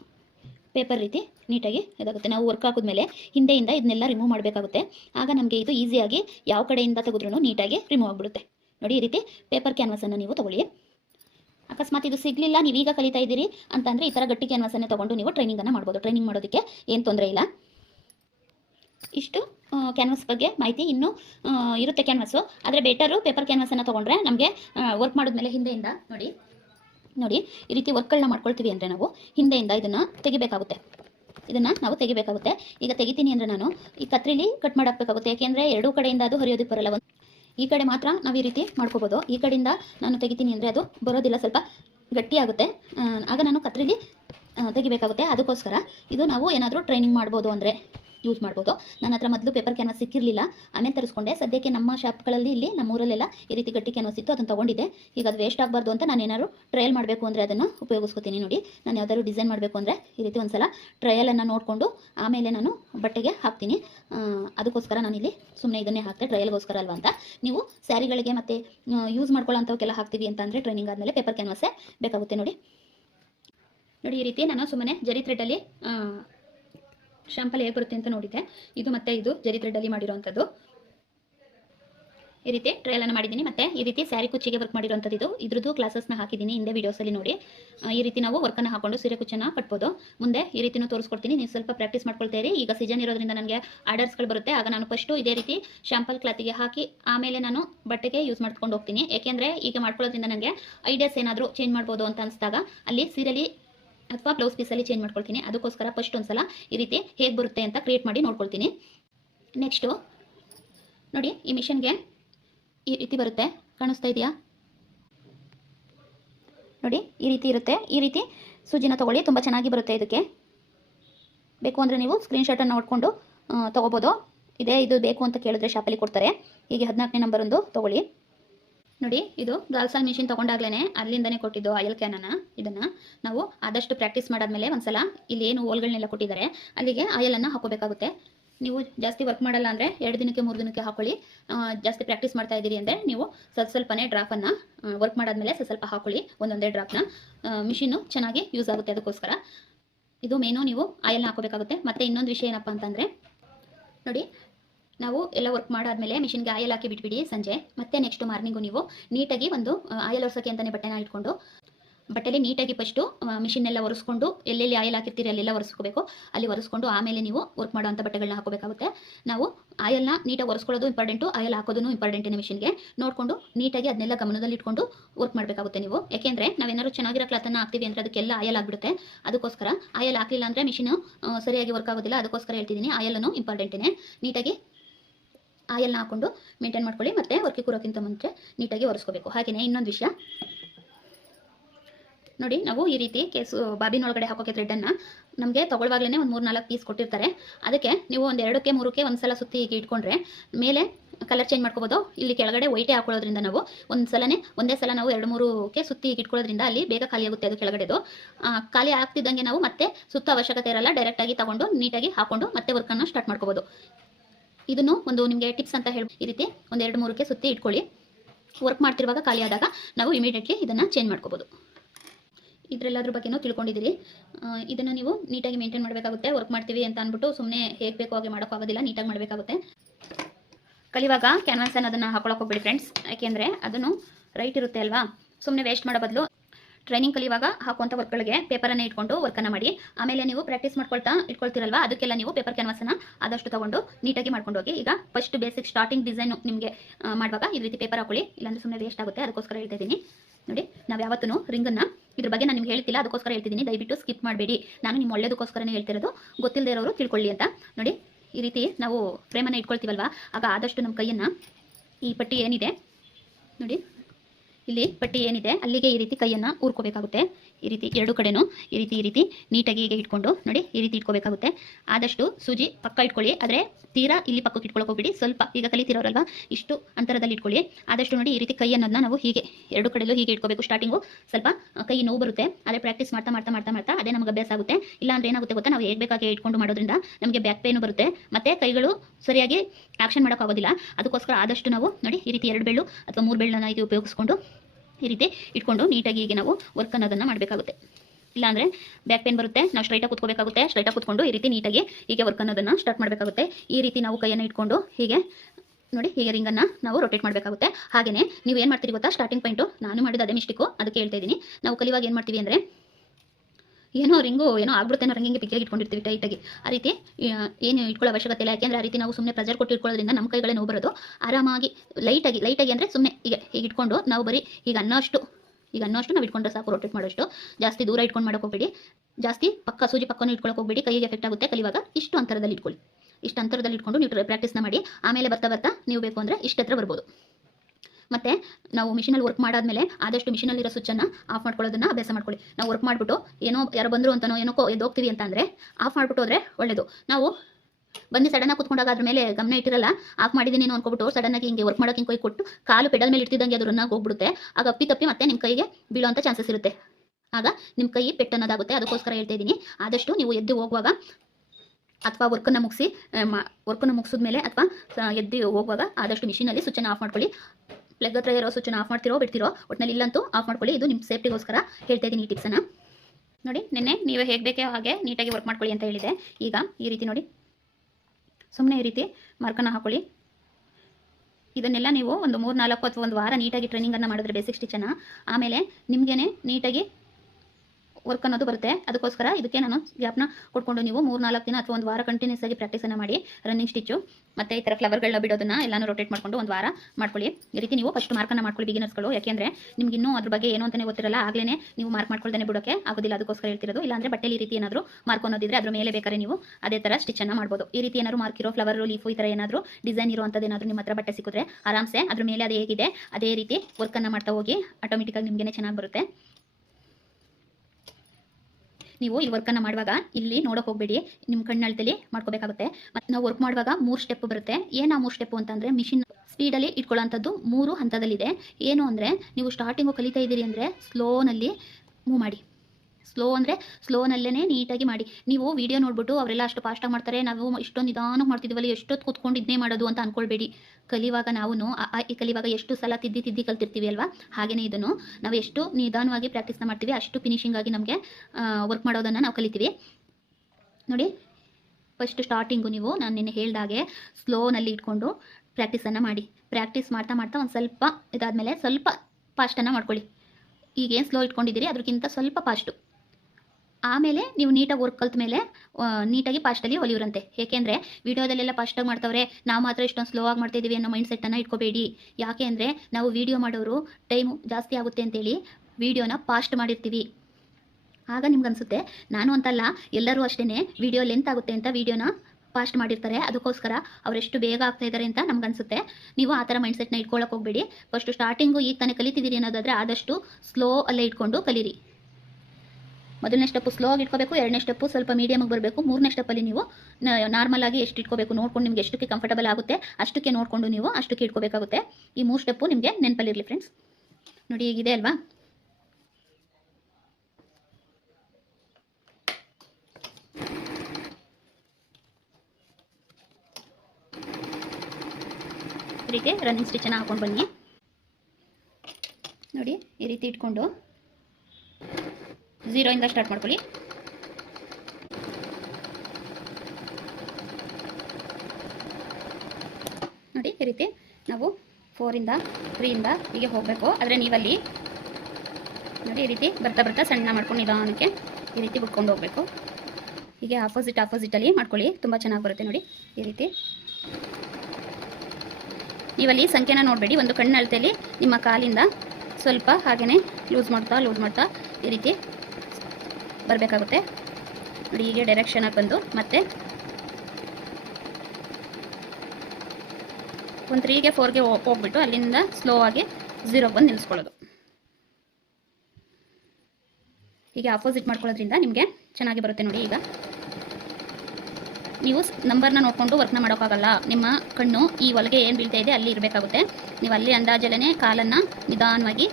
ಪೇಪರ್ ರೀತಿ ನೀಟಾಗಿ ಇದಾಗುತ್ತೆ. ನಾವು ವರ್ಕ್ ಹಾಕಿದ್ಮೇಲೆ ಹಿಂದೆಯಿಂದ ಇದನ್ನೆಲ್ಲ ರಿಮೂವ್ ಮಾಡಬೇಕಾಗುತ್ತೆ. ಆಗ ನಮಗೆ ಇದು ಈಸಿಯಾಗಿ ಯಾವ ಕಡೆಯಿಂದ ತೆಗೆದ್ರೂ ನೀಟಾಗಿ ರಿಮೂವ್ ಆಗಿಬಿಡುತ್ತೆ. ನೋಡಿ, ಈ ರೀತಿ ಪೇಪರ್ ಕ್ಯಾನ್ವಸನ್ನು ನೀವು ತೊಗೊಳ್ಳಿ. ಅಕಸ್ಮಾತ್ ಇದು ಸಿಗಲಿಲ್ಲ, ನೀವೀಗ ಕಲಿತಾ ಇದ್ದೀರಿ ಅಂತಂದರೆ ಈ ಥರ ಗಟ್ಟಿ ಕ್ಯಾನ್ವಸನ್ನೇ ತೊಗೊಂಡು ನೀವು ಟ್ರೈನಿಂಗನ್ನು ಮಾಡ್ಬೋದು. ಟ್ರೈನಿಂಗ್ ಮಾಡೋದಕ್ಕೆ ಏನು ತೊಂದರೆ ಇಲ್ಲ. ಇಷ್ಟು ಕ್ಯಾನ್ವಸ್ ಬಗ್ಗೆ ಮಾಹಿತಿ ಇನ್ನೂ ಇರುತ್ತೆ ಕ್ಯಾನ್ವಸ್ಸು ಆದರೆ ಬೆಟರು ಪೇಪರ್ ಕ್ಯಾನ್ವಸನ್ನು ತೊಗೊಂಡ್ರೆ ನಮಗೆ ವರ್ಕ್ ಮಾಡಿದ್ಮೇಲೆ ಹಿಂದೆಯಿಂದ ನೋಡಿ ನೋಡಿ, ಈ ರೀತಿ ವರ್ಕ್ಗಳನ್ನ ಮಾಡ್ಕೊಳ್ತೀವಿ ಅಂದರೆ ನಾವು ಹಿಂದೆಯಿಂದ ಇದನ್ನು ತೆಗಿಬೇಕಾಗುತ್ತೆ. ಇದನ್ನು ನಾವು ತೆಗಿಬೇಕಾಗುತ್ತೆ. ಈಗ ತೆಗಿತೀನಿ ಅಂದರೆ ನಾನು, ಈ ಕತ್ರಿಲಿ ಕಟ್ ಮಾಡಾಕಬೇಕಾಗುತ್ತೆ. ಯಾಕೆಂದರೆ ಎರಡೂ ಕಡೆಯಿಂದ ಅದು ಹರಿಯೋದಕ್ಕೆ ಬರಲ್ಲ ಒಂದು. ಈ ಕಡೆ ಮಾತ್ರ ನಾವು ಈ ರೀತಿ ಮಾಡ್ಕೋಬೋದು. ಈ ಕಡೆಯಿಂದ ನಾನು ತೆಗಿತೀನಿ ಅಂದರೆ ಅದು ಬರೋದಿಲ್ಲ, ಸ್ವಲ್ಪ ಗಟ್ಟಿಯಾಗುತ್ತೆ ಆಗ ನಾನು ಕತ್ರಿಲಿ ತೆಗಿಬೇಕಾಗುತ್ತೆ. ಅದಕ್ಕೋಸ್ಕರ ಇದು ನಾವು ಏನಾದರೂ ಟ್ರೈನಿಂಗ್ ಮಾಡ್ಬೋದು ಅಂದರೆ. ಯೂಸ್ ಮಾಡ್ಬೋದು. ನನ್ನ ಹತ್ರ ಮೊದಲು ಪೇಪರ್ ಕ್ಯಾನ್ವಸ್ ಸಿಕ್ಕಿರಲಿಲ್ಲ. ಆಮೇಲೆ ತರಿಸ್ಕೊಂಡೆ. ಸದ್ಯಕ್ಕೆ ನಮ್ಮ ಶಾಪ್ಗಳಲ್ಲಿ ಇಲ್ಲಿ, ನಮ್ಮ ಊರಲ್ಲೆಲ್ಲ ಈ ರೀತಿ ಗಟ್ಟಿ ಕ್ಯಾನ್ವಸ್ ಇತ್ತು, ಅದನ್ನು ತೊಗೊಂಡಿದ್ದೆ. ಈಗ ಅದು ವೇಸ್ಟ್ ಆಗಬಾರ್ದು ಅಂತ ನಾನು ಏನಾದ್ರು ಟ್ರಯಲ್ ಮಾಡಬೇಕು ಅಂದರೆ ಅದನ್ನು ಉಪಯೋಗಿಸ್ಕೊತೀನಿ ನೋಡಿ. ನಾನು ಯಾವ್ದಾದ್ರು ಡಿಸೈನ್ ಮಾಡಬೇಕು ಅಂದರೆ ಈ ರೀತಿ ಒಂದ್ಸಲ ಟ್ರಯಲನ್ನು ನೋಡಿಕೊಂಡು ಆಮೇಲೆ ನಾನು ಬಟ್ಟೆಗೆ ಹಾಕ್ತೀನಿ. ಅದಕ್ಕೋಸ್ಕರ ನಾನು ಇಲ್ಲಿ ಸುಮ್ಮನೆ ಇದನ್ನೇ ಹಾಕ್ತೆ ಟ್ರಯಲ್ಗೋಸ್ಕರ ಅಲ್ವಾ ಅಂತ. ನೀವು ಸ್ಯಾರಿಗಳಿಗೆ ಮತ್ತು ಯೂಸ್ ಮಾಡ್ಕೊಳ್ಳೋಂಥವಕ್ಕೆಲ್ಲ ಹಾಕ್ತೀವಿ ಅಂತ ಅಂದರೆ ಟ್ರೈನಿಂಗ್ ಆದಮೇಲೆ ಪೇಪರ್ ಕ್ಯಾನ್ವಸ್ಸೇ ಬೇಕಾಗುತ್ತೆ ನೋಡಿ. ನೋಡಿ ಈ ರೀತಿ ನಾನು ಸುಮ್ಮನೆ ಜರಿ ಥ್ರೆಡ್ಡಲ್ಲಿ ಶಾಂಪಲ್ ಹೇಗೆ ಬರುತ್ತೆ ಅಂತ ನೋಡಿದ್ದೆ. ಇದು ಮತ್ತೆ ಇದು ಜರಿ ಥ್ರೆಡ್ಡಲ್ಲಿ ಮಾಡಿರೋವಂಥದ್ದು ಈ ರೀತಿ ಟ್ರಯಲನ್ನು ಮಾಡಿದ್ದೀನಿ. ಮತ್ತೆ ಈ ರೀತಿ ಸ್ಯಾರಿ ಕುಚ್ಚಿಗೆ ವರ್ಕ್ ಮಾಡಿರೋಂಥದ್ದು ಇದು. ಇದ್ರದ್ದು ಕ್ಲಾಸಸ್ನ ಹಾಕಿದ್ದೀನಿ ಹಿಂದೆ ವೀಡಿಯೋಸಲ್ಲಿ ನೋಡಿ. ಈ ರೀತಿ ನಾವು ವರ್ಕನ್ನು ಹಾಕೊಂಡು ಸೀರೆ ಕುಚ್ಚನ್ನು ಕಟ್ಬೋದು. ಮುಂದೆ ಈ ರೀತಿನೂ ತೋರಿಸ್ಕೊಡ್ತೀನಿ. ನೀವು ಸ್ವಲ್ಪ ಪ್ರಾಕ್ಟೀಸ್ ಮಾಡ್ಕೊಳ್ತೀರಿ ಈಗ ಸೀಸನ್ ಇರೋದ್ರಿಂದ ನನಗೆ ಆರ್ಡರ್ಸ್ಗಳು ಬರುತ್ತೆ. ಆಗ ನಾನು ಫಸ್ಟು ಇದೇ ರೀತಿ ಶಾಂಪಲ್ ಕ್ಲಾತಿಗೆ ಹಾಕಿ ಆಮೇಲೆ ನಾನು ಬಟ್ಟೆಗೆ ಯೂಸ್ ಮಾಡ್ಕೊಂಡು ಹೋಗ್ತೀನಿ. ಏಕೆಂದರೆ ಈಗ ಮಾಡ್ಕೊಳ್ಳೋದ್ರಿಂದ ನನಗೆ ಐಡಿಯಾಸ್ ಏನಾದರೂ ಚೇಂಜ್ ಮಾಡ್ಬೋದು ಅಂತ ಅನಿಸಿದಾಗ ಅಲ್ಲಿ ಸೀರೆಲಿ ಅಥವಾ ಬ್ಲೌಸ್ ಪೀಸಲ್ಲಿ ಚೇಂಜ್ ಮಾಡ್ಕೊಳ್ತೀನಿ. ಅದಕ್ಕೋಸ್ಕರ ಫಸ್ಟ್ ಒಂದ್ಸಲ ಈ ರೀತಿ ಹೇಗೆ ಬರುತ್ತೆ ಅಂತ ಕ್ರಿಯೇಟ್ ಮಾಡಿ ನೋಡ್ಕೊಳ್ತೀನಿ. ನೆಕ್ಸ್ಟು ನೋಡಿ, ಈ ಮಿಷನ್ಗೆ ಈ ರೀತಿ ಬರುತ್ತೆ. ಕಾಣಿಸ್ತಾ ಇದೆಯಾ? ನೋಡಿ, ಈ ರೀತಿ ಇರುತ್ತೆ. ಈ ರೀತಿ ಸೂಜಿನ ತೊಗೊಳ್ಳಿ, ತುಂಬ ಚೆನ್ನಾಗಿ ಬರುತ್ತೆ ಇದಕ್ಕೆ. ಬೇಕು ಅಂದರೆ ನೀವು ಸ್ಕ್ರೀನ್ಶಾಟನ್ನು ನೋಡಿಕೊಂಡು ತೊಗೋಬೋದು. ಇದೇ ಇದು ಬೇಕು ಅಂತ ಕೇಳಿದ್ರೆ ಶಾಪಲ್ಲಿ ಕೊಡ್ತಾರೆ. ಹೀಗೆ ಹದಿನಾಲ್ಕನೇ ನಂಬರ್ ಒಂದು ತೊಗೊಳ್ಳಿ. ನೋಡಿ, ಇದು ಗಾಲ್ಸಾಲ್ ಮಿಷಿನ್ ತೊಗೊಂಡಾಗ್ಲೇ ಅಲ್ಲಿಂದನೇ ಕೊಟ್ಟಿದ್ದು ಆಯಿಲ್ ಕ್ಯಾನನ್ನು ಇದನ್ನು ನಾವು ಆದಷ್ಟು ಪ್ರಾಕ್ಟೀಸ್ ಮಾಡಾದ್ಮೇಲೆ ಒಂದ್ಸಲ ಇಲ್ಲಿ ಏನು ಹೋಲ್ಗಳನ್ನೆಲ್ಲ ಕೊಟ್ಟಿದ್ದಾರೆ, ಅಲ್ಲಿಗೆ ಆಯಲನ್ನು ಹಾಕೋಬೇಕಾಗುತ್ತೆ. ನೀವು ಜಾಸ್ತಿ ವರ್ಕ್ ಮಾಡಲ್ಲ ಅಂದರೆ ಎರಡು ದಿನಕ್ಕೆ, ಮೂರು ದಿನಕ್ಕೆ ಹಾಕೊಳ್ಳಿ. ಜಾಸ್ತಿ ಪ್ರಾಕ್ಟೀಸ್ ಮಾಡ್ತಾ ಇದ್ದೀರಿ ಅಂದರೆ ನೀವು ಸ್ವಲ್ಪ ಸ್ವಲ್ಪನೇ ಡ್ರಾಪನ್ನು ವರ್ಕ್ ಮಾಡಾದ್ಮೇಲೆ ಸ್ವಲ್ಪ ಸ್ವಲ್ಪ ಹಾಕೊಳ್ಳಿ, ಒಂದೊಂದೇ ಡ್ರಾಪ್ನ ಮಿಷಿನ್ನು ಚೆನ್ನಾಗಿ ಯೂಸ್ ಆಗುತ್ತೆ ಅದಕ್ಕೋಸ್ಕರ. ಇದು ಮೇನು ನೀವು ಆಯಲ್ನ ಹಾಕೋಬೇಕಾಗುತ್ತೆ. ಮತ್ತು ಇನ್ನೊಂದು ವಿಷಯ ಏನಪ್ಪ ಅಂತಂದರೆ, ನೋಡಿ ನಾವು ಎಲ್ಲ ವರ್ಕ್ ಮಾಡಾದ್ಮೇಲೆ ಮಿಷಿನ್ಗೆ ಆಯಲ್ ಹಾಕಿ ಬಿಟ್ಬಿಡಿ ಸಂಜೆ. ಮತ್ತೆ ನೆಕ್ಸ್ಟ್ ಮಾರ್ನಿಂಗು ನೀವು ನೀಟಾಗಿ ಒಂದು ಆಯಲ್ ಒರೆಸೋಕೆ ಅಂತಲೇ ಬಟ್ಟೆನ ಇಟ್ಕೊಂಡು, ಬಟ್ಟೆಲಿ ನೀಟಾಗಿ ಫಸ್ಟು ಮಿಷಿನ್ ಎಲ್ಲ ಒರೆಸ್ಕೊಂಡು ಎಲ್ಲೆಲ್ಲಿ ಆಯಲ್ ಹಾಕಿರ್ತೀರಿ ಅಲ್ಲೆಲ್ಲ ಒರೆಸ್ಕೋಬೇಕು. ಅಲ್ಲಿ ಒರೆಸ್ಕೊಂಡು ಆಮೇಲೆ ನೀವು ವರ್ಕ್ ಮಾಡೋವಂಥ ಬಟ್ಟೆಗಳನ್ನ ಹಾಕೋಬೇಕಾಗುತ್ತೆ ನಾವು ಆಯಲ್ನ ನೀಟಾಗಿ ಒರೆಸ್ಕೊಳ್ಳೋದು ಇಂಪಾರ್ಟೆಂಟು ಆಯಲ್ ಹಾಕೋದು ಇಂಪಾರ್ಟೆಂಟಿನ ಮಿಷಿನ್ಗೆ ನೋಡಿಕೊಂಡು ನೀಟಾಗಿ ಅದನ್ನೆಲ್ಲ ಗಮನದಲ್ಲಿ ಇಟ್ಕೊಂಡು ವರ್ಕ್ ಮಾಡಬೇಕಾಗುತ್ತೆ ನೀವು. ಯಾಕೆಂದರೆ ನಾವೇನಾದ್ರು ಚೆನ್ನಾಗಿರೋ ಕ್ಲಾತನ್ನು ಹಾಕ್ತೀವಿ ಅಂದರೆ ಅದಕ್ಕೆಲ್ಲ ಆಯಲ್ ಆಗಿಬಿಡುತ್ತೆ. ಅದಕ್ಕೋಸ್ಕರ ಆಯಲ್ ಹಾಕಲಿಲ್ಲ ಅಂದರೆ ಮಿಷಿನು ಸರಿಯಾಗಿ ವರ್ಕ್ ಆಗೋದಿಲ್ಲ. ಅದಕ್ಕೋಸ್ಕರ ಹೇಳ್ತಿದ್ದೀನಿ ಆಯಲನ್ನು ಇಂಪಾರ್ಟೆಂಟೇ ನೀಟಾಗಿ ಆಯಲ್ನ ಹಾಕೊಂಡು ಮೇಂಟೈನ್ ಮಾಡ್ಕೊಳ್ಳಿ ಮತ್ತು ಹೊರಕೆ ಕೂರೋಕ್ಕಿಂತ ಮುಂಚೆ ನೀಟಾಗಿ ಒರೆಸ್ಕೋಬೇಕು. ಹಾಗೆಯೇ ಇನ್ನೊಂದು ವಿಷಯ. ನೋಡಿ, ನಾವು ಈ ರೀತಿ ಕೇಸು ಬಾಬಿನ ಒಳಗಡೆ ಹಾಕೋಕೆ ಥ್ರೆಡ್ಡನ್ನು ನಮಗೆ ತೊಗೊಳ್ವಾಗ್ಲೇ ಒಂದು ಮೂರು ನಾಲ್ಕು ಪೀಸ್ ಕೊಟ್ಟಿರ್ತಾರೆ. ಅದಕ್ಕೆ ನೀವು ಒಂದು ಎರಡಕ್ಕೆ, ಮೂರಕ್ಕೆ ಒಂದು ಸಲ ಸುತ್ತಿ ಹೀಗೆ ಇಟ್ಕೊಂಡ್ರೆ ಮೇಲೆ ಕಲರ್ ಚೇಂಜ್ ಮಾಡ್ಕೋಬೋದು. ಇಲ್ಲಿ ಕೆಳಗಡೆ ವೈಟೇ ಹಾಕೊಳ್ಳೋದ್ರಿಂದ ನಾವು ಒಂದು ಸಲನೇ, ಒಂದೇ ಸಲ ನಾವು ಎರಡು, ಮೂರುಕ್ಕೆ ಸುತ್ತಿ ಇಟ್ಕೊಳ್ಳೋದ್ರಿಂದ ಅಲ್ಲಿ ಬೇಗ ಖಾಲಿ ಆಗುತ್ತೆ ಅದು ಕೆಳಗಡೆದು. ಖಾಲಿ ಆಗ್ತಿದ್ದಂಗೆ ನಾವು ಮತ್ತೆ ಸುತ್ತ ಅವಶ್ಯಕತೆ ಇರಲ್ಲ ಡೈರೆಕ್ಟಾಗಿ ತಗೊಂಡು ನೀಟಾಗಿ ಹಾಕೊಂಡು ಮತ್ತೆ ವರ್ಕನ್ನು ಸ್ಟಾರ್ಟ್ ಮಾಡ್ಕೋಬೋದು. ಇದನ್ನು ಒಂದು ನಿಮಗೆ ಟಿಪ್ಸ್ ಅಂತ ಹೇಳಿ ಈ ರೀತಿ ಒಂದು ಎರಡು ಮೂರಕ್ಕೆ ಸುತ್ತಿ ಇಟ್ಕೊಳ್ಳಿ. ವರ್ಕ್ ಮಾಡ್ತಿರುವಾಗ ಖಾಲಿ ಆದಾಗ ನಾವು ಇಮಿಡಿಯೇಟ್ಲಿ ಇದನ್ನು ಚೇಂಜ್ ಮಾಡ್ಕೋಬೋದು. ಇದರೆಲ್ಲದ್ರ ಬಗ್ಗೆನೂ ತಿಳ್ಕೊಂಡಿದ್ದೀರಿ. ಇದನ್ನು ನೀವು ನೀಟಾಗಿ ಮೇಂಟೈನ್ ಮಾಡಬೇಕಾಗುತ್ತೆ. ವರ್ಕ್ ಮಾಡ್ತೀವಿ ಅಂತ ಅಂದ್ಬಿಟ್ಟು ಸುಮ್ಮನೆ ಹೇಗೆ ಬೇಕೋ ಹಾಗೆ ಮಾಡೋಕ್ಕಾಗೋದಿಲ್ಲ ನೀಟಾಗಿ ಮಾಡಬೇಕಾಗುತ್ತೆ. ಕಲಿವಾಗ ಕ್ಯಾನ್ವಾಸನ್ನು ಅದನ್ನು ಹಾಕೊಳಕ್ಕೆ ಹೋಗ್ಬೇಡಿ ಫ್ರೆಂಡ್ಸ್ ಯಾಕೆಂದರೆ ಅದನ್ನು ರೈಟ್ ಇರುತ್ತೆ ಅಲ್ವಾ? ಸುಮ್ಮನೆ ವೇಸ್ಟ್ ಮಾಡೋ ಬದಲು ಟ್ರೈನಿಂಗ್ ಕಲಿಯುವಾಗ ಹಾಕುವಂಥ ವರ್ಕ್ಗಳಿಗೆ ಪೇಪರನ್ನು ಇಟ್ಕೊಂಡು ವರ್ಕನ್ನು ಮಾಡಿ. ಆಮೇಲೆ ನೀವು ಪ್ರಾಕ್ಟೀಸ್ ಮಾಡ್ಕೊಳ್ತಾ ಇಟ್ಕೊಳ್ತಿರಲ್ವ? ಅದಕ್ಕೆಲ್ಲ ನೀವು ಪೇಪರ್ ಕ್ಯಾನ್ವಾಸನ್ನು ಆದಷ್ಟು ತಗೊಂಡು ನೀಟಾಗಿ ಮಾಡ್ಕೊಂಡು ಹೋಗಿ. ಈಗ ಫಸ್ಟ್ ಬೇಸಿಕ್ ಸ್ಟಾರ್ಟಿಂಗ್ ಡಿಸೈನು ನಿಮಗೆ ಮಾಡುವಾಗ ಈ ರೀತಿ ಪೇಪರ್ ಹಾಕೊಳ್ಳಿ. ಇಲ್ಲಾಂದ್ರೆ ಸುಮ್ಮನೆ ವೇಸ್ಟ್ ಆಗುತ್ತೆ. ಅದಕ್ಕೋಸ್ಕರ ಹೇಳ್ತಾ ಇದ್ದೀನಿ. ನೋಡಿ, ನಾವು ಯಾವತ್ತೂ ರಿಂಗನ್ನು ಇದ್ರ ಬಗ್ಗೆ ನಾನು ನಿಮ್ಗೆ ಹೇಳ್ತಿಲ್ಲ. ಅದಕ್ಕೋಸ್ಕರ ಹೇಳ್ತಿದ್ದೀನಿ ದಯವಿಟ್ಟು ಸ್ಕಿಪ್ ಮಾಡಬೇಡಿ. ನಾನು ನಿಮ್ಮ ಒಳ್ಳೇದಕ್ಕೋಸ್ಕರನೇ ಹೇಳ್ತಿರೋದು. ಗೊತ್ತಿಲ್ಲದೆ ಇರೋರು ತಿಳ್ಕೊಳ್ಳಿ ಅಂತ. ನೋಡಿ, ಈ ರೀತಿ ನಾವು ಫ್ರೇಮನ್ನು ಇಟ್ಕೊಳ್ತೀವಲ್ವ? ಆಗ ಆದಷ್ಟು ನಮ್ಮ ಕೈಯನ್ನು ಈ ಪಟ್ಟಿ ಏನಿದೆ? ನೋಡಿ ಇಲ್ಲಿ ಪಟ್ಟಿ ಏನಿದೆ ಅಲ್ಲಿಗೆ ಈ ರೀತಿ ಕೈಯನ್ನು ಊರ್ಕೋಬೇಕಾಗುತ್ತೆ. ಈ ರೀತಿ ಎರಡು ಕಡೆನೂ ಈ ರೀತಿ ಈ ರೀತಿ ನೀಟಾಗಿ ಹೀಗೆ ಇಟ್ಕೊಂಡು ನೋಡಿ ಈ ರೀತಿ ಇಟ್ಕೋಬೇಕಾಗುತ್ತೆ. ಆದಷ್ಟು ಸೂಜಿ ಪಕ್ಕ ಇಟ್ಕೊಳ್ಳಿ, ಆದರೆ ತೀರಾ ಇಲ್ಲಿ ಪಕ್ಕಕ್ಕೆ ಇಟ್ಕೊಳಕ್ಕೆ ಹೋಗ್ಬಿಡಿ. ಸ್ವಲ್ಪ ಈಗ ಕಲಿತಿರೋರಲ್ವಾ, ಇಷ್ಟು ಅಂತರದಲ್ಲಿ ಇಟ್ಕೊಳ್ಳಿ. ಆದಷ್ಟು ನೋಡಿ ಈ ರೀತಿ ಕೈ ಅನ್ನೋದನ್ನ ನಾವು ಹೀಗೆ ಎರಡು ಕಡೆಯಲ್ಲೂ ಹೀಗೆ ಇಟ್ಕೋಬೇಕು. ಸ್ಟಾರ್ಟಿಂಗು ಸ್ವಲ್ಪ ಕೈ ನೋವು ಬರುತ್ತೆ, ಆದರೆ ಪ್ರಾಕ್ಟೀಸ್ ಮಾಡ್ತಾ ಮಾಡ್ತಾ ಮಾಡ್ತಾ ಮಾಡ್ತಾ ಅದೇ ನಮಗೆ ಅಭ್ಯಾಸ ಆಗುತ್ತೆ. ಇಲ್ಲ ಅಂದ್ರೆ ಏನಾಗುತ್ತೆ ಗೊತ್ತಾ, ನಾವು ಹೇಗೆ ಬೇಕಾಗಿ ಇಟ್ಕೊಂಡು ಮಾಡೋದ್ರಿಂದ ನಮಗೆ ಬ್ಯಾಕ್ ಪೇನು ಬರುತ್ತೆ. ಮತ್ತೆ ಕೈಗಳು ಸರಿಯಾಗಿ ಆಕ್ಷನ್ ಮಾಡೋಕ್ಕಾಗೋದಿಲ್ಲ ಅದಕ್ಕೋಸ್ಕರ ಆದಷ್ಟು ನಾವು ನೋಡಿ ಈ ರೀತಿ ಎರಡು ಬೆಳ್ಳು ಅಥವಾ ಮೂರು ಬೆಳ್ಳನ್ನು ಇದು ಉಪಯೋಗಿಸ್ಕೊಂಡು ಈ ರೀತಿ ಇಟ್ಕೊಂಡು ನೀಟಾಗಿ ಹೀಗೆ ನಾವು ವರ್ಕ್ ಅನ್ನೋದನ್ನು ಮಾಡಬೇಕಾಗುತ್ತೆ. ಇಲ್ಲಾಂದ್ರೆ ಬ್ಯಾಕ್ ಪೇನ್ ಬರುತ್ತೆ, ನಾವು ಸ್ಟ್ರೈಟಾಗಿ ಕುತ್ಕೋಬೇಕಾಗುತ್ತೆ. ಸ್ಟ್ರೈಟಾಗಿ ಕುತ್ಕೊಂಡು ಈ ರೀತಿ ನೀಟಾಗಿ ಹೀಗೆ ವರ್ಕ್ ಅನ್ನೋದನ್ನು ಸ್ಟಾರ್ಟ್ ಮಾಡಬೇಕಾಗುತ್ತೆ. ಈ ರೀತಿ ನಾವು ಕೈಯನ್ನು ಇಟ್ಕೊಂಡು ಹೀಗೆ, ನೋಡಿ ಹೀಗೆ ರಿಂಗನ್ನು ನಾವು ರೊಟೇಟ್ ಮಾಡಬೇಕಾಗುತ್ತೆ. ಹಾಗೆಯೇ ನೀವು ಏನು ಮಾಡ್ತೀರಿ ಗೊತ್ತಾ? ಸ್ಟಾರ್ಟಿಂಗ್ ಪಾಯಿಂಟು ನಾನು ಮಾಡಿದ ಅದೇ ಮಿಸ್ಟಿಕ್ಕು ಅದಕ್ಕೆ ಹೇಳ್ತಾ ಇದ್ದೀನಿ. ನಾವು ಕಲಿಯುವಾಗ ಏನು ಮಾಡ್ತೀವಿ ಅಂದರೆ ಏನೋ ರಿಂಗು, ಏನೋ ಆಗ್ಬಿಡುತ್ತೆ ಅನ್ನೋ ರಿಂಗಿಗೆ ಪಿಕ್ಕಿಗೆ ಇಟ್ಕೊಂಡಿರ್ತೀವಿ ಟೈಟಾಗಿ ಆ ರೀತಿ ಏನು ಇಟ್ಕೊಳ್ಳೋ ಅವಶ್ಯಕತೆ ಇಲ್ಲ. ಯಾಕೆಂದರೆ ಆ ರೀತಿ ನಾವು ಸುಮ್ಮನೆ ಪ್ರೆಜರ್ ಕೊಟ್ಟು ಇಟ್ಕೊಳ್ಳೋದ್ರಿಂದ ನಮ್ಮ ಕೈಗಳೇ ನೋವು ಬರೋದು. ಆರಾಮಾಗಿ ಲೈಟಾಗಿ ಲೈಟಾಗಿ ಅಂದರೆ ಸುಮ್ಮನೆ ಈಗ ಹೀಗೆ ಇಟ್ಕೊಂಡು ನಾವು ಬರೀ ಈಗ ಅನ್ನೋಷ್ಟು ಈಗ ಅನ್ನೋಷ್ಟು ನಾವು ಇಟ್ಕೊಂಡ್ರೆ ಸಾಕು ರೊಟೇಟ್ ಮಾಡೋಷ್ಟು. ಜಾಸ್ತಿ ದೂರ ಇಟ್ಕೊಂಡು ಮಾಡೋಕೆ ಹೋಗ್ಬೇಡಿ. ಜಾಸ್ತಿ ಪಕ್ಕ ಸೂಜಿ ಪಕ್ಕನೂ ಇಟ್ಕೊಳಕ್ಕೆ ಹೋಗ್ಬೇಡಿ. ಕೈಗೆ ಎಫೆಕ್ಟ್ ಆಗುತ್ತೆ ಕಲಿಯುವಾಗ ಇಷ್ಟು ಅಂತರದಲ್ಲಿ ಇಟ್ಕೊಳ್ಳಿ. ಇಷ್ಟು ಅಂತರದಲ್ಲಿ ಇಟ್ಕೊಂಡು ನೀವು ಪ್ರಾಕ್ಟೀಸ್ನ ಮಾಡಿ. ಆಮೇಲೆ ಬರ್ತಾ ಬರ್ತಾ ನೀವು ಬೇಕು ಅಂದರೆ ಇಷ್ಟು ಹತ್ರ ಬರ್ಬೋದು. ಮತ್ತೆ ನಾವು ಮಿಷಿನಲ್ಲಿ ವರ್ಕ್ ಮಾಡಾದ್ಮೇಲೆ ಆದಷ್ಟು ಮಿಷಿನಲ್ಲಿರೋ ಸ್ವಿಚ್ಚನ್ನು ಆಫ್ ಮಾಡ್ಕೊಳ್ಳೋದನ್ನ ಅಭ್ಯಾಸ ಮಾಡ್ಕೊಳ್ಳಿ. ನಾವು ವರ್ಕ್ ಮಾಡಿಬಿಟ್ಟು ಏನೋ ಯಾರು ಬಂದರು ಅಂತನೋ ಏನೋ ಎದ್ದೋಗ್ತೀವಿ ಅಂತ ಅಂದರೆ ಆಫ್ ಮಾಡಿಬಿಟ್ಟು ಹೋದ್ರೆ ಒಳ್ಳೇದು. ನಾವು ಬಂದು ಸಡನ್ನಾಗಿ ಕುತ್ಕೊಂಡಾಗ ಅದ್ರ ಮೇಲೆ ಗಮನ ಇಟ್ಟಿರಲ್ಲ ಆಫ್ ಮಾಡಿದ್ದೀನಿ ಏನೋ ಅನ್ಕೊಬಿಟ್ಟು ಸಡನ್ನಾಗಿ ಹಿಂಗೆ ವರ್ಕ್ ಮಾಡೋಕೆ ಹಿಂಗೆ ಕೊಟ್ಟು ಕಾಲು ಪೆಡಲ್ ಮೇಲೆ ಇಡ್ತಿದ್ದಂಗೆ ಅದು ರನ್ನಾಗಿ ಹೋಗ್ಬಿಡುತ್ತೆ. ಆಗ ಅಪ್ಪಿ ತಪ್ಪಿ ಮತ್ತೆ ನಿಮ್ಮ ಕೈಗೆ ಬೀಳೋಂಥ ಚಾನ್ಸಸ್ ಇರುತ್ತೆ. ಆಗ ನಿಮ್ಮ ಕೈ ಪೆಟ್ಟು ಅನ್ನೋದಾಗುತ್ತೆ. ಅದಕ್ಕೋಸ್ಕರ ಹೇಳ್ತಾ ಇದ್ದೀನಿ. ಆದಷ್ಟು ನೀವು ಎದ್ದು ಹೋಗುವಾಗ ಅಥವಾ ವರ್ಕನ್ನು ಮುಗಿಸಿ ವರ್ಕನ್ನು ಮುಗಿಸಿದ್ಮೇಲೆ ಅಥವಾ ಎದ್ದು ಹೋಗುವಾಗ ಆದಷ್ಟು ಮಿಷಿನಲ್ಲಿ ಸ್ವಿಚ್ಚನ್ನು ಆಫ್ ಮಾಡ್ಕೊಳ್ಳಿ. ಪ್ಲಗ್ ಹತ್ರ ಇರೋ ಸ್ವಿಚ್ನ ಆಫ್ ಮಾಡ್ತಿರೋ, ಬಿಡ್ತಿರೋ ಒಟ್ಟಿನಲ್ಲಿ ಇಲ್ಲಂತೂ ಆಫ್ ಮಾಡ್ಕೊಳ್ಳಿ. ಇದು ನಿಮ್ಮ ಸೇಫ್ಟಿಗೋಸ್ಕರ ಹೇಳ್ತಾ ಇದ್ದೀನಿ ಈ ಟಿಪ್ಸನ್ನು ನೋಡಿ, ನಿನ್ನೆ ನೀವು ಹೇಗೆ ಬೇಕೋ ಹಾಗೆ ನೀಟಾಗಿ ವರ್ಕ್ ಮಾಡ್ಕೊಳ್ಳಿ ಅಂತ ಹೇಳಿದೆ ಈಗ ಈ ರೀತಿ ನೋಡಿ. ಸುಮ್ಮನೆ ಈ ರೀತಿ ಮಾರ್ಕನ್ನು ಹಾಕೊಳ್ಳಿ. ಇದನ್ನೆಲ್ಲ ನೀವು ಒಂದು ಮೂರು ನಾಲ್ಕು ಅಥವಾ ಒಂದು ವಾರ ನೀಟಾಗಿ ಟ್ರೈನಿಂಗನ್ನು ಮಾಡಿದ್ರೆ ಬೇಸಿಕ್ ಸ್ಟಿಚನ್ನು ಆಮೇಲೆ ನಿಮಗೇನೆ ನೀಟಾಗಿ ವರ್ಕ್ ಅನ್ನೋದು ಬರುತ್ತೆ. ಅದಕ್ಕೋಸ್ಕರ ಇದಕ್ಕೆ ನಾನು ಗ್ಯಾಪ್ನ ಕೊಟ್ಕೊಂಡು ನೀವು ಮೂರು ನಾಲ್ಕು ದಿನ ಅಥವಾ ಒಂದು ವಾರ ಕಂಟಿನ್ಯೂಸ್ ಆಗಿ ಪ್ರಾಕ್ಟೀಸನ್ನು ಮಾಡಿ ರನ್ನಿಂಗ್ ಸ್ಟಿಚ್ಚು ಮತ್ತು ಈ ಥರ ಫ್ಲವರ್ಗಳನ್ನ ಬಿಡೋದನ್ನ ಎಲ್ಲಾನು ರೊಟೇಟ್ ಮಾಡ್ಕೊಂಡು ಒಂದು ವಾರ ಮಾಡ್ಕೊಳ್ಳಿ. ಈ ರೀತಿ ನೀವು ಫಸ್ಟ್ ಮಾರ್ಕನ್ನು ಮಾಡ್ಕೊಳ್ಳಿ ಬಿಗಿನರ್ಸ್ಗಳು ಯಾಕೆಂದರೆ ನಿಮ್ಗೆ ಇನ್ನೂ ಅದ್ರ ಬಗ್ಗೆ ಏನು ಅಂತಲೇ ಗೊತ್ತಿರಲ್ಲ. ಆಗಲೇ ನೀವು ಮಾರ್ಕ್ ಮಾಡ್ಕೊಳ್ದೇ ಬಿಡೋಕೆ ಆಗೋದಿಲ್ಲ. ಅದಕ್ಕೋಸ್ಕರ ಹೇಳ್ತಿರೋದು. ಇಲ್ಲಾಂದರೆ ಬಟ್ಟೆಲಿ ಈ ರೀತಿ ಏನಾದರೂ ಮಾರ್ಕ್ ಅನ್ನೋದಿದ್ರೆ ಅದ್ರ ಮೇಲೆ ಬೇಕಾದ್ರೆ ನೀವು ಅದೇ ಥರ ಸ್ಟಿಚ್ಚನ್ನು ಮಾಡ್ಬೋದು. ಈ ರೀತಿ ಏನಾದ್ರು ಮಾರ್ಕ್ ಇರೋ ಫ್ಲವರ್ ಲೀಫು ಈ ಥರ ಏನಾದರೂ ಡಿಸೈನ್ ಇರುವಂಥದ್ದು ಏನಾದರೂ ನಿಮ್ಮ ಹತ್ರ ಬಟ್ಟೆ ಸಿಕ್ಕಿದ್ರೆ ಆರಾಮ್ಸೆ ಅದ್ರ ಮೇಲೆ ಅದು ಹೇಗಿದೆ. ಅದೇ ರೀತಿ ವರ್ಕನ್ನು ಮಾಡ್ತಾ ಹೋಗಿ ಆಟೋಮೆಟಿಕ್ಕಾಗಿ ನಿಮಗೇನೆ ಚೆನ್ನಾಗಿ ಬರುತ್ತೆ. ನೀವು ಈ ವರ್ಕನ್ನು ಮಾಡುವಾಗ ಇಲ್ಲಿ ನೋಡೋಕೆ ಹೋಗಬೇಡಿ. ನಿಮ್ಮ ಕಣ್ಣಳ್ತಲ್ಲಿ ಮಾಡ್ಕೋಬೇಕಾಗುತ್ತೆ. ಮತ್ತೆ ನಾವು ವರ್ಕ್ ಮಾಡುವಾಗ ಮೂರು ಸ್ಟೆಪ್ ಬರುತ್ತೆ. ಏನು ಆ ಮೂರು ಸ್ಟೆಪ್ಪು ಅಂತಂದರೆ ಮಿಷಿನ್ ಸ್ಪೀಡಲ್ಲಿ ಇಟ್ಕೊಳ್ಳೋಂಥದ್ದು ಮೂರು ಹಂತದಲ್ಲಿದೆ. ಏನು ಅಂದ್ರೆ ನೀವು ಸ್ಟಾರ್ಟಿಂಗು ಕಲಿತಾ ಇದ್ದೀರಿ ಅಂದ್ರೆ ಸ್ಲೋನಲ್ಲಿ ಮೂವ್ ಮಾಡಿ. ಸ್ಲೋ ಅಂದರೆ ಸ್ಲೋನಲ್ಲೇ ನೀಟಾಗಿ ಮಾಡಿ. ನೀವು ವಿಡಿಯೋ ನೋಡ್ಬಿಟ್ಟು ಅವರೆಲ್ಲ ಅಷ್ಟು ಫಾಸ್ಟಾಗಿ ಮಾಡ್ತಾರೆ, ನಾವು ಇಷ್ಟೊಂದು ನಿಧಾನಕ್ಕೆ ಮಾಡ್ತಿದ್ವಲ್ಲ ಎಷ್ಟೊತ್ತು ಕೂತ್ಕೊಂಡು ಇದನ್ನೇ ಮಾಡೋದು ಅಂತ ಅನ್ಕೊಳ್ಬೇಡಿ. ಕಲಿಯುವಾಗ ನಾವು ಕಲಿವಾಗ ಎಷ್ಟು ಸಲ ತಿದ್ದಿ ತಿದ್ದಿ ಕಲ್ತಿರ್ತೀವಿ ಅಲ್ವಾ? ಹಾಗೆಯೇ ಇದನ್ನು. ನಾವು ಎಷ್ಟು ನಿಧಾನವಾಗಿ ಪ್ರಾಕ್ಟೀಸ್ನ ಮಾಡ್ತೀವಿ, ಅಷ್ಟು ಫಿನಿಶಿಂಗ್ ಆಗಿ ನಮಗೆ ವರ್ಕ್ ಮಾಡೋದನ್ನು ನಾವು ಕಲಿತೀವಿ. ನೋಡಿ ಫಸ್ಟ್ ಸ್ಟಾರ್ಟಿಂಗು ನೀವು, ನಾನು ನಿನ್ನೆ ಹೇಳ್ದಾಗೆ ಸ್ಲೋನಲ್ಲಿ ಇಟ್ಕೊಂಡು ಪ್ರಾಕ್ಟೀಸನ್ನು ಮಾಡಿ. ಪ್ರಾಕ್ಟೀಸ್ ಮಾಡ್ತಾ ಮಾಡ್ತಾ ಒಂದು ಸ್ವಲ್ಪ ಇದಾದಮೇಲೆ ಸ್ವಲ್ಪ ಫಾಸ್ಟನ್ನು ಮಾಡ್ಕೊಳ್ಳಿ. ಈಗೇನು ಸ್ಲೋ ಇಟ್ಕೊಂಡಿದ್ದೀರಿ ಅದಕ್ಕಿಂತ ಸ್ವಲ್ಪ ಫಾಸ್ಟು ಆಮೇಲೆ ನೀವು ನೀಟಾಗಿ ವರ್ಕ್ ಕಲ್ತ ಮೇಲೆ ನೀಟಾಗಿ ಫಾಸ್ಟಲ್ಲಿ ಹೊಲಿಯುವಂತೆ ಏಕೆಂದರೆ ವೀಡಿಯೋದಲ್ಲೆಲ್ಲ ಫಾಸ್ಟಾಗಿ ಮಾಡ್ತವ್ರೆ, ನಾವು ಮಾತ್ರ ಇಷ್ಟೊಂದು ಸ್ಲೋ ಆಗಿ ಮಾಡ್ತಿದ್ದೀವಿ ಅನ್ನೋ ಮೈಂಡ್ ಸೆಟ್ಟನ್ನು ಇಟ್ಕೋಬೇಡಿ. ಯಾಕೆ ಅಂದರೆ ನಾವು ವೀಡಿಯೋ ಮಾಡೋರು ಟೈಮು ಜಾಸ್ತಿ ಆಗುತ್ತೆ ಅಂತೇಳಿ ವೀಡಿಯೋನ ಫಾಸ್ಟ್ ಮಾಡಿರ್ತೀವಿ. ಆಗ ನಿಮ್ಗೆ ಅನಿಸುತ್ತೆ, ನಾನು ಅಂತಲ್ಲ, ಎಲ್ಲರೂ ಅಷ್ಟೇ ವೀಡಿಯೋ ಲೆಂತ್ ಆಗುತ್ತೆ ಅಂತ ವೀಡಿಯೋನ ಫಾಸ್ಟ್ ಮಾಡಿರ್ತಾರೆ. ಅದಕ್ಕೋಸ್ಕರ ಅವರೆಷ್ಟು ಬೇಗ ಆಗ್ತಾ ಇದ್ದಾರೆ ಅಂತ ನಮ್ಗೆ ಅನಿಸುತ್ತೆ. ನೀವು ಆ ಥರ ಮೈಂಡ್ಸೆಟ್ನ ಇಟ್ಕೊಳ್ಳೋಕೆ ಹೋಗಬೇಡಿ. ಫಸ್ಟು ಸ್ಟಾರ್ಟಿಂಗು ಈಗ ತಾನೇ ಕಲಿತಿದ್ದೀರಿ ಅನ್ನೋದಾದರೆ ಆದಷ್ಟು ಸ್ಲೋ ಅಲ್ಲೇ ಇಟ್ಕೊಂಡು ಕಲೀರಿ. ಮೊದಲನೇ ಸ್ಟೆಪ್ಪು ಸ್ಲೋ ಆಗಿ ಇಟ್ಕೋಬೇಕು, ಎರಡನೇ ಸ್ಟೆಪ್ಪು ಸ್ವಲ್ಪ ಮೀಡಿಯಮಾಗಿ ಬರಬೇಕು. ಮೂರನೇ ಸ್ಟೆಪ್ಪಲ್ಲಿ ನೀವು ನಾರ್ಮಲ್ ಆಗಿ ಎಷ್ಟು ಇಟ್ಕೋಬೇಕು ನೋಡ್ಕೊಂಡು ನಿಮಗೆ ಎಷ್ಟಕ್ಕೆ ಕಂಫರ್ಟಬಲ್ ಆಗುತ್ತೆ, ಅಷ್ಟಕ್ಕೆ ನೋಡಿಕೊಂಡು ನೀವು ಅಷ್ಟಕ್ಕೆ ಇಟ್ಕೋಬೇಕಾಗುತ್ತೆ. ಈ ಮೂರು ಸ್ಟೆಪ್ಪು ನಿಮಗೆ ನೆನಪಲ್ಲಿರಲಿ ಫ್ರೆಂಡ್ಸ್ ನೋಡಿ, ಹೀಗಿದೆ ಅಲ್ವಾ? ರೀತಿ ರನ್ನಿಂಗ್ ಸ್ಟಿಚನ್ನು ಹಾಕೊಂಡು ಬನ್ನಿ. ನೋಡಿ, ಈ ರೀತಿ ಇಟ್ಕೊಂಡು ಝೀರೋಯಿಂದ ಸ್ಟಾರ್ಟ್ ಮಾಡ್ಕೊಳ್ಳಿ. ನೋಡಿ, ಈ ರೀತಿ ನಾವು ಫೋರಿಂದ ತ್ರೀಯಿಂದ ಹೀಗೆ ಹೋಗಬೇಕು. ಆದರೆ ನೀವಲ್ಲಿ ನೋಡಿ, ಈ ರೀತಿ ಬರ್ತಾ ಬರ್ತಾ ಸಣ್ಣ ಮಾಡ್ಕೊಂಡು ನಿಧಾನಕ್ಕೆ ಈ ರೀತಿ ಬಿಟ್ಕೊಂಡು ಹೋಗಬೇಕು. ಹೀಗೆ ಆಪೋಸಿಟ್ ಆಪೋಸಿಟಲ್ಲಿ ಮಾಡ್ಕೊಳ್ಳಿ. ತುಂಬ ಚೆನ್ನಾಗಿ ಬರುತ್ತೆ ನೋಡಿ, ಈ ರೀತಿ. ನೀವಲ್ಲಿ ಸಂಖ್ಯೆನ ನೋಡಬೇಡಿ. ಒಂದು ಕಣ್ಣು ಅಳತೆಯಲ್ಲಿ ನಿಮ್ಮ ಕಾಲಿಂದ ಸ್ವಲ್ಪ ಹಾಗೆಯೇ ಲೂಸ್ ಮಾಡ್ತಾ ಲೂಸ್ ಮಾಡ್ತಾ ಈ ರೀತಿ ಬರಬೇಕಾಗುತ್ತೆ. ನೋಡಿ, ಹೀಗೆ ಡೈರೆಕ್ಷನಾಗಿ ಬಂದು ಮತ್ತೆ ಒಂದು ತ್ರೀಗೆ ಫೋರ್ಗೆ ಹೋಗ್ಬಿಟ್ಟು ಅಲ್ಲಿಂದ ಸ್ಲೋ ಆಗಿ ಝೀರೋಗೆ ಬಂದು ನಿಲ್ಲಿಸ್ಕೊಳ್ಳೋದು ಹೀಗೆ ಆಪೋಸಿಟ್ ಮಾಡ್ಕೊಳ್ಳೋದ್ರಿಂದ ನಿಮಗೆ ಚೆನ್ನಾಗಿ ಬರುತ್ತೆ ನೋಡಿ ಈಗ. ನೀವು ನಂಬರ್ನ ನೋಡಿಕೊಂಡು ವರ್ಕ್ನ ಮಾಡೋಕ್ಕಾಗಲ್ಲ. ನಿಮ್ಮ ಕಣ್ಣು ಈ ಒಳಗೆ ಏನು ಬೀಳ್ತಾ ಇದೆ ಅಲ್ಲಿ ಇರಬೇಕಾಗುತ್ತೆ. ನೀವು ಅಲ್ಲಿ ಅಂದಾಜಲ್ಲೇ ಕಾಲನ್ನು ನಿಧಾನವಾಗಿ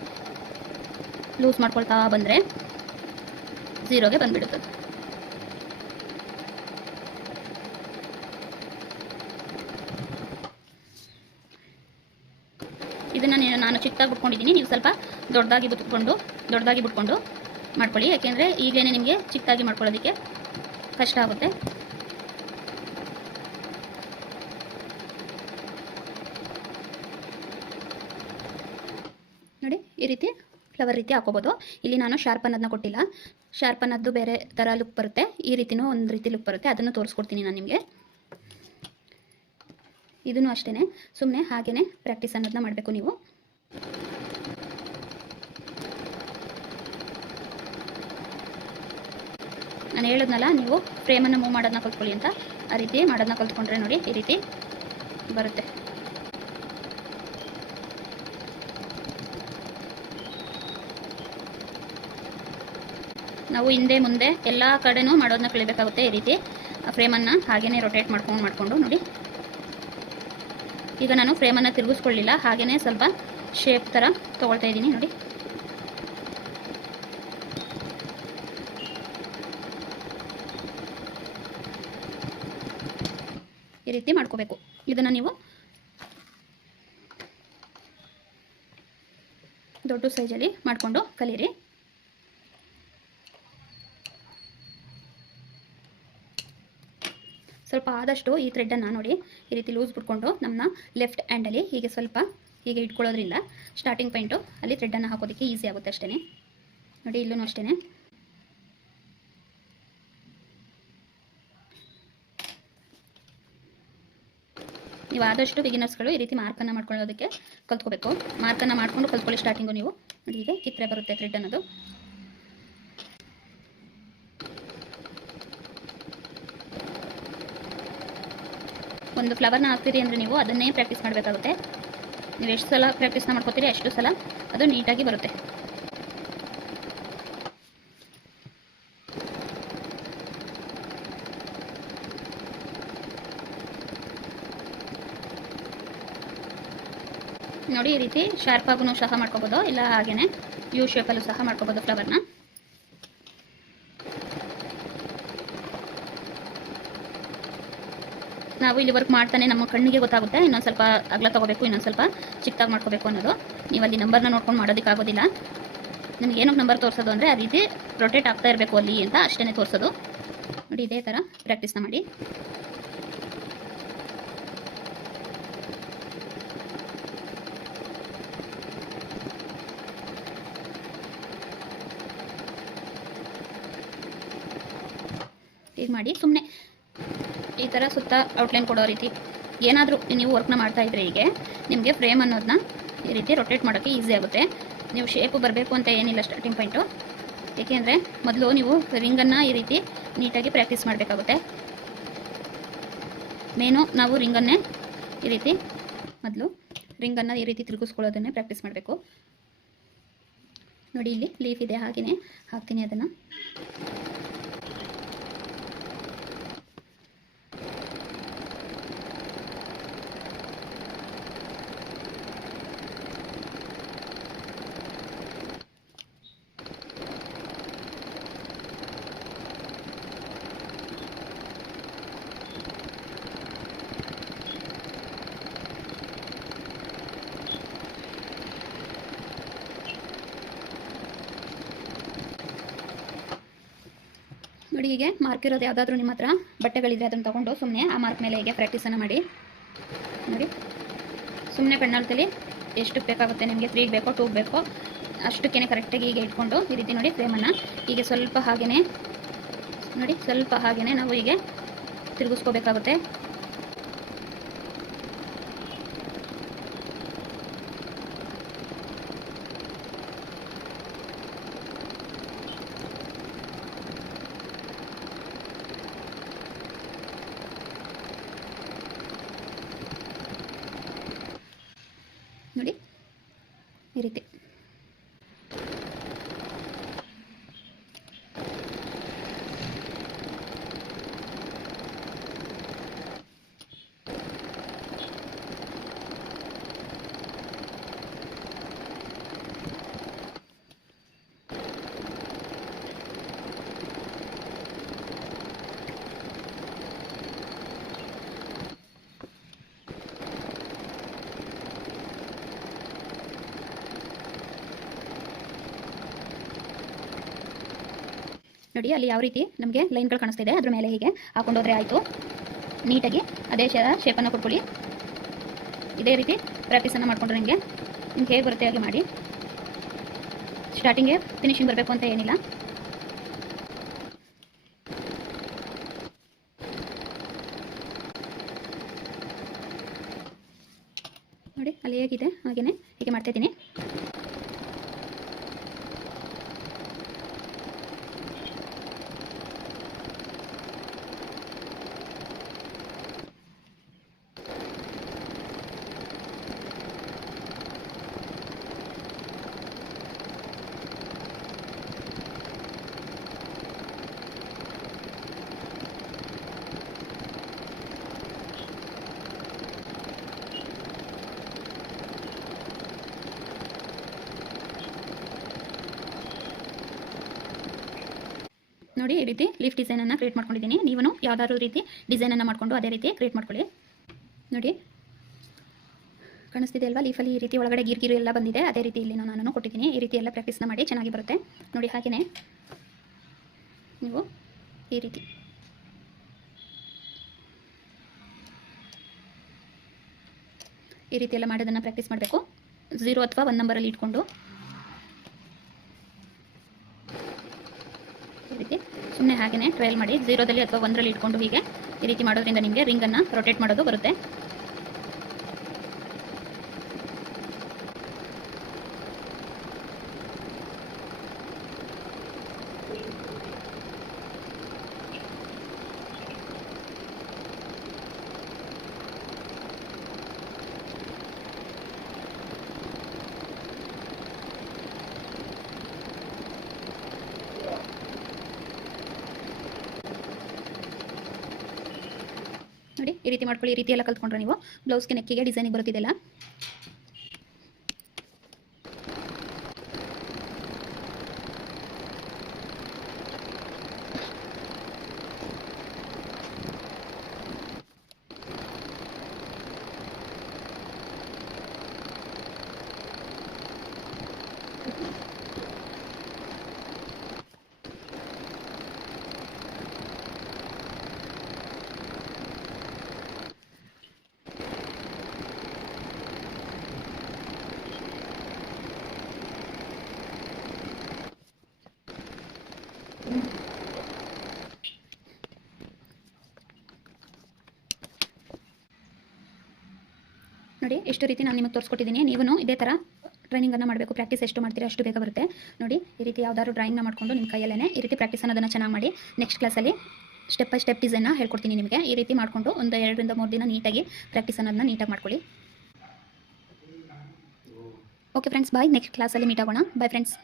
ಲೂಸ್ ಮಾಡ್ಕೊಳ್ತಾ ಬಂದರೆ ಝೀರೋಗೆ ಬಂದುಬಿಡುತ್ತದೆ ಇದನ್ನು ನೀನು ಚಿಕ್ಕದಾಗಿ ಬಿಟ್ಕೊಂಡಿದ್ದೀನಿ. ನೀವು ಸ್ವಲ್ಪ ದೊಡ್ಡದಾಗಿ ಬಿಟ್ಕೊಂಡು ದೊಡ್ಡದಾಗಿ ಬಿಟ್ಕೊಂಡು ಮಾಡ್ಕೊಳ್ಳಿ. ಯಾಕೆಂದರೆ ಈಗಲೇ ನಿಮಗೆ ಚಿಕ್ಕದಾಗಿ ಮಾಡ್ಕೊಳ್ಳೋದಕ್ಕೆ ಕಷ್ಟ ಆಗುತ್ತೆ. ನೋಡಿ, ಈ ರೀತಿ ಫ್ಲವರ್ ರೀತಿ ಹಾಕೋಬೋದು ಇಲ್ಲಿ ನಾನು ಶಾರ್ಪ್ ಅನ್ನೋದನ್ನ ಕೊಟ್ಟಿಲ್ಲ. ಶಾರ್ಪ್ ಅನ್ನೋದು ಬೇರೆ ಥರ ಲುಕ್ ಬರುತ್ತೆ. ಈ ರೀತಿನೂ ಒಂದು ರೀತಿ ಲುಕ್ ಬರುತ್ತೆ. ಅದನ್ನು ತೋರಿಸ್ಕೊಡ್ತೀನಿ ನಾನು ನಿಮಗೆ. ಇದನ್ನು ಅಷ್ಟೇ ಸುಮ್ಮನೆ ಹಾಗೇ ಪ್ರಾಕ್ಟೀಸ್ ಅನ್ನೋದನ್ನ ಮಾಡಬೇಕು ನೀವು. ನಾನು ಹೇಳೋದ್ನಲ್ಲ, ನೀವು ಫ್ರೇಮನ್ನು ಮೂವ್ ಮಾಡೋದನ್ನ ಕಲ್ತ್ಕೊಳ್ಳಿ ಅಂತ. ಆ ರೀತಿ ಮಾಡೋದನ್ನ ಕಲ್ತ್ಕೊಂಡ್ರೆ ನೋಡಿ ಈ ರೀತಿ ಬರುತ್ತೆ. ನಾವು ಹಿಂದೆ ಮುಂದೆ ಎಲ್ಲ ಕಡೆನೂ ಮಾಡೋದನ್ನ ಕಳಿಬೇಕಾಗುತ್ತೆ ಈ ರೀತಿ. ಫ್ರೇಮನ್ನು ಹಾಗೇನೇ ರೊಟೇಟ್ ಮಾಡ್ಕೊಂಡು ಮಾಡಿಕೊಂಡು ನೋಡಿ. ಈಗ ನಾನು ಫ್ರೇಮನ್ನು ತಿರುಗಿಸ್ಕೊಳ್ಳಿಲ್ಲ ಹಾಗೆಯೇ ಸ್ವಲ್ಪ ಶೇಪ್ ಥರ ತೊಗೊಳ್ತಾ ಇದ್ದೀನಿ ನೋಡಿ. ಈ ರೀತಿ ಮಾಡ್ಕೋಬೇಕು. ಇದನ್ನು ನೀವು ದೊಡ್ಡ ಸೈಜಲ್ಲಿ ಮಾಡಿಕೊಂಡು ಕಲೀರಿ. ಆದಷ್ಟು ಈ ಥ್ರೆಡ್ಡನ್ನು ನೋಡಿ ಈ ರೀತಿ ಲೂಸ್ ಬಿಟ್ಕೊಂಡು ನಮ್ಮ ಲೆಫ್ಟ್ ಹ್ಯಾಂಡಲ್ಲಿ ಹೀಗೆ ಸ್ವಲ್ಪ ಹೀಗೆ ಇಟ್ಕೊಳ್ಳೋದ್ರಿಂದ ಸ್ಟಾರ್ಟಿಂಗ್ ಪಾಯಿಂಟು ಅಲ್ಲಿ ಥ್ರೆಡ್ಡನ್ನು ಹಾಕೋದಕ್ಕೆ ಈಸಿ ಆಗುತ್ತೆ ಅಷ್ಟೇ ನೋಡಿ ಇಲ್ಲೂ ಅಷ್ಟೇ ನೀವು ಆದಷ್ಟು ಬಿಗಿನರ್ಸ್ಗಳು ಈ ರೀತಿ ಮಾರ್ಕನ್ನು ಮಾಡ್ಕೊಳ್ಳೋದಕ್ಕೆ ಕಲ್ತ್ಕೋಬೇಕು. ಮಾರ್ಕನ್ನು ಮಾಡ್ಕೊಂಡು ಕಲ್ತ್ಕೊಳ್ಳಿ ಸ್ಟಾರ್ಟಿಂಗು ನೀವು. ನೋಡಿ ಹೀಗೆ ಕಿತ್ತರೆ ಬರುತ್ತೆ ಥ್ರೆಡ್ ಅನ್ನೋದು. ಒಂದು ಫ್ಲವರ್ನ ಹಾಕ್ತೀರಿ ಅಂದರೆ ನೀವು ಅದನ್ನೇ ಪ್ರಾಕ್ಟೀಸ್ ಮಾಡಬೇಕಾಗುತ್ತೆ. ನೀವು ಎಷ್ಟು ಸಲ ಪ್ರಾಕ್ಟೀಸ್ನ ಮಾಡ್ಕೋತೀರಿ ಅಷ್ಟು ಸಲ ಅದು ನೀಟಾಗಿ ಬರುತ್ತೆ. ನೋಡಿ ಈ ರೀತಿ ಶಾರ್ಪ್ ಆಗೂ ಸಹ ಮಾಡ್ಕೋಬೋದು, ಇಲ್ಲ ಹಾಗೆಯೇ ಯು ಶೇಪಲ್ಲೂ ಸಹ ಮಾಡ್ಕೋಬೋದು ಫ್ಲವರ್ನ ನಾವು ಇಲ್ಲಿ ವರ್ಕ್ ಮಾಡ್ತಾನೆ ನಮ್ಮ ಕಣ್ಣಿಗೆ ಗೊತ್ತಾಗುತ್ತೆ. ಇನ್ನೊಂದು ಸ್ವಲ್ಪ ಅಗಲ ತಗೋಬೇಕು, ಇನ್ನೊಂದು ಸ್ವಲ್ಪ ಚಿಕ್ಕದಾಗಿ ಮಾಡ್ಕೋಬೇಕು ಅನ್ನೋದು. ನೀವು ಅಲ್ಲಿ ನಂಬರ್ನ ನೋಡ್ಕೊಂಡು ಮಾಡೋದಕ್ಕಾಗೋದಿಲ್ಲ ನಿಮ್ಗೆ ಏನಕ್ಕೆ ನಂಬರ್ ತೋರಿಸೋದು ಅಂದರೆ ಆ ರೀತಿ ರೊಟೇಟ್ ಆಗ್ತಾ ಇರಬೇಕು ಅಲ್ಲಿ ಅಂತ ಅಷ್ಟೇ ತೋರಿಸೋದು. ನೋಡಿ, ಇದೇ ಥರ ಪ್ರಾಕ್ಟೀಸ್ನ ಮಾಡಿ. ಹೀಗೆ ಮಾಡಿ ಸುಮ್ಮನೆ ಈ ಥರ ಸುತ್ತ ಔಟ್ಲೈನ್ ಕೊಡೋ ರೀತಿ. ಏನಾದರೂ ನೀವು ವರ್ಕ್ನ ಮಾಡ್ತಾ ಇದ್ರೆ ಹೀಗೆ, ನಿಮಗೆ ಫ್ರೇಮ್ ಅನ್ನೋದನ್ನ ಈ ರೀತಿ ರೊಟೇಟ್ ಮಾಡೋಕ್ಕೆ ಈಸಿ ಆಗುತ್ತೆ. ನೀವು ಶೇಪು ಬರಬೇಕು ಅಂತ ಏನಿಲ್ಲ ಸ್ಟಾರ್ಟಿಂಗ್ ಪಾಯಿಂಟು ಏಕೆಂದರೆ ಮೊದಲು ನೀವು ರಿಂಗನ್ನು ಈ ರೀತಿ ನೀಟಾಗಿ ಪ್ರಾಕ್ಟೀಸ್ ಮಾಡಬೇಕಾಗುತ್ತೆ. ಮೇನು ನಾವು ರಿಂಗನ್ನೇ ಈ ರೀತಿ ಮೊದಲು ರಿಂಗನ್ನು ಈ ರೀತಿ ತಿರುಗಿಸ್ಕೊಳ್ಳೋದನ್ನೇ ಪ್ರಾಕ್ಟೀಸ್ ಮಾಡಬೇಕು. ನೋಡಿ ಇಲ್ಲಿ ಲೀಫ್ ಇದೆ ಹಾಗೆಯೇ ಹಾಕ್ತೀನಿ ಅದನ್ನು. ನೋಡಿ ಹೀಗೆ ಮಾರ್ಕ್ ಇರೋದು ಯಾವುದಾದ್ರೂ ನಿಮ್ಮ ಹತ್ರ, ಬಟ್ಟೆಗಳಿದ್ರೆ ಅದನ್ನು ತೊಗೊಂಡು ಸುಮ್ಮನೆ ಆ ಮಾರ್ಕ್ ಮೇಲೆ ಹೀಗೆ ಪ್ರಾಕ್ಟೀಸನ್ನು ಮಾಡಿ. ನೋಡಿ. ಸುಮ್ಮನೆ ಪೆನ್ನಲ್ತಲ್ಲಿ ಎಷ್ಟು ಬೇಕಾಗುತ್ತೆ, ನಿಮಗೆ ತ್ರೀಗೆ ಬೇಕೋ ಟೂಗೆ ಬೇಕೋ ಅಷ್ಟಕ್ಕೇ ಕರೆಕ್ಟಾಗಿ ಹೀಗೆ ಇಟ್ಕೊಂಡು ಈ ರೀತಿ ನೋಡಿ ಫ್ರೇಮನ್ನು ಹೀಗೆ ಸ್ವಲ್ಪ ಹಾಗೆಯೇ ನೋಡಿ, ಸ್ವಲ್ಪ ಹಾಗೆಯೇ ನಾವು ಹೀಗೆ ತಿರುಗಿಸ್ಕೋಬೇಕಾಗುತ್ತೆ ನೋಡಿ ಈ ರೀತಿ ನೋಡಿ, ಅಲ್ಲಿ ಯಾವ ರೀತಿ ನಮಗೆ ಲೈನ್ಗಳು ಕಾಣಿಸ್ತಾ ಇದೆ ಅದ್ರ ಮೇಲೆ ಹೀಗೆ ಹಾಕೊಂಡೋದ್ರೆ ಆಯಿತು. ನೀಟಾಗಿ ಅದೇ ಶೇಪನ್ನು ಕೊಟ್ಕೊಳ್ಳಿ ಇದೇ ರೀತಿ ಪ್ರಾಕ್ಟೀಸನ್ನು ಮಾಡಿಕೊಂಡ್ರೆ ನಿಮಗೆ ನಿಮ್ಗೆ ಹೇಗೆ ಬರುತ್ತೆ ಹಾಗೆ ಮಾಡಿ. ಸ್ಟಾರ್ಟಿಂಗ್ಗೆ ಫಿನಿಶಿಂಗ್ ಬರಬೇಕು ಅಂತ ಏನಿಲ್ಲ. ನೋಡಿ, ಅಲ್ಲಿ ಹೇಗಿದೆ ಹಾಗೆಯೇ ಹೀಗೆ ಮಾಡ್ತಾಯಿದ್ದೀನಿ ನೋಡಿ, ಈ ರೀತಿ ಲೀಫ್ ಡಿಸೈನನ್ನು ಕ್ರಿಯೇಟ್ ಮಾಡ್ಕೊಂಡಿದ್ದೀನಿ. ನೀವು ಯಾವುದಾದ್ರು ರೀತಿ ಡಿಸೈನ್ ಅನ್ನ ಮಾಡ್ಕೊಂಡು ಅದೇ ರೀತಿ ಕ್ರಿಯೇಟ್ ಮಾಡ್ಕೊಳ್ಳಿ. ನೋಡಿ. ಕಾಣಿಸ್ತಿದೆ ಅಲ್ವಾ? ಲೀಫಲ್ಲಿ ಈ ರೀತಿ ಒಳಗಡೆ ಗಿರ್ಗಿರು ಎಲ್ಲ ಬಂದಿದೆ. ಅದೇ ರೀತಿ ಇಲ್ಲಿ ನಾನು ಕೊಟ್ಟಿದ್ದೀನಿ. ಈ ರೀತಿ ಎಲ್ಲ ಪ್ರಾಕ್ಟೀಸ್ನ ಮಾಡಿ ಚೆನ್ನಾಗಿ ಬರುತ್ತೆ. ನೋಡಿ ಹಾಗೆಯೇ ನೀವು ಈ ರೀತಿ. ಈ ರೀತಿ ಎಲ್ಲ ಮಾಡೋದನ್ನು ಪ್ರಾಕ್ಟೀಸ್ ಮಾಡಬೇಕು. ಝೀರೋ ಅಥವಾ ಒನ್ ನಂಬರಲ್ಲಿ ಇಟ್ಕೊಂಡು ಈ ರೀತಿ ಸುಮ್ಮನೆ ಹಾಗೆಯೇ ಟ್ರಯಲ್ ಮಾಡಿ ಝೀರೋದಲ್ಲಿ ಅಥವಾ ಒಂದರಲ್ಲಿ ಇಟ್ಕೊಂಡು ಹೀಗೆ ಈ ರೀತಿ ಮಾಡೋದ್ರಿಂದ ನಿಮಗೆ ರಿಂಗನ್ನು ರೊಟೇಟ್ ಮಾಡೋದು ಬರುತ್ತೆ ನೋಡಿ ಈ ರೀತಿ ಮಾಡ್ಕೊಳ್ಳಿ ಈ ರೀತಿ ಎಲ್ಲ ಕಲ್ತ್ಕೊಂಡ್ರೆ ನೀವು ಬ್ಲೌಸ್ಗೆ ನೆಕ್ಕಿಗೆ ಡಿಸೈನಿಗೆ ಬರುತ್ತಿದೆಲ್ಲ ನೋಡಿ, ಎಷ್ಟು ರೀತಿ ನಾನು ನಿಮಗೆ ತೋರಿಸ್ಕೊಟ್ಟಿದ್ದೀನಿ. ನೀವು ಇದೇ ಥರ ಟ್ರೈನಿಂಗನ್ನು ಮಾಡಬೇಕು. ಪ್ರಾಕ್ಟೀಸ್ ಎಷ್ಟು ಮಾಡ್ತೀರಾ, ಅಷ್ಟು ಬೇಗ ಬರುತ್ತೆ. ನೋಡಿ, ಈ ರೀತಿ ಯಾವ್ದಾದ್ರು ಡ್ರಾಯಿಂಗ್ನ ಮಾಡಿಕೊಂಡು ನಿಮ್ಮ ಕೈಯಲ್ಲೇ ಈ ರೀತಿ ಪ್ರಾಕ್ಟೀಸ್ ಅನ್ನೋದನ್ನು ಚೆನ್ನಾಗಿ ಮಾಡಿ ನೆಕ್ಸ್ಟ್ ಕ್ಲಾಸಲ್ಲಿ ಸ್ಟೆಪ್ ಬೈ ಸ್ಟೆಪ್ ಡಿಸೈನ್ನ ಹೇಳ್ಕೊಡ್ತೀನಿ ನಿಮಗೆ. ಈ ರೀತಿ ಮಾಡಿಕೊಂಡು ಒಂದು ಎರಡರಿಂದ ಮೂರು ದಿನ ನೀಟಾಗಿ ಪ್ರಾಕ್ಟೀಸ್ ಅನ್ನೋದನ್ನ ನೀಟಾಗಿ ಮಾಡ್ಕೊಳ್ಳಿ. ಓಕೆ ಫ್ರೆಂಡ್ಸ್ ಬಾಯ್ ನೆಕ್ಸ್ಟ್ ಕ್ಲಾಸಲ್ಲಿ ಮೀಟ್ ಆಗೋಣ. Bye friends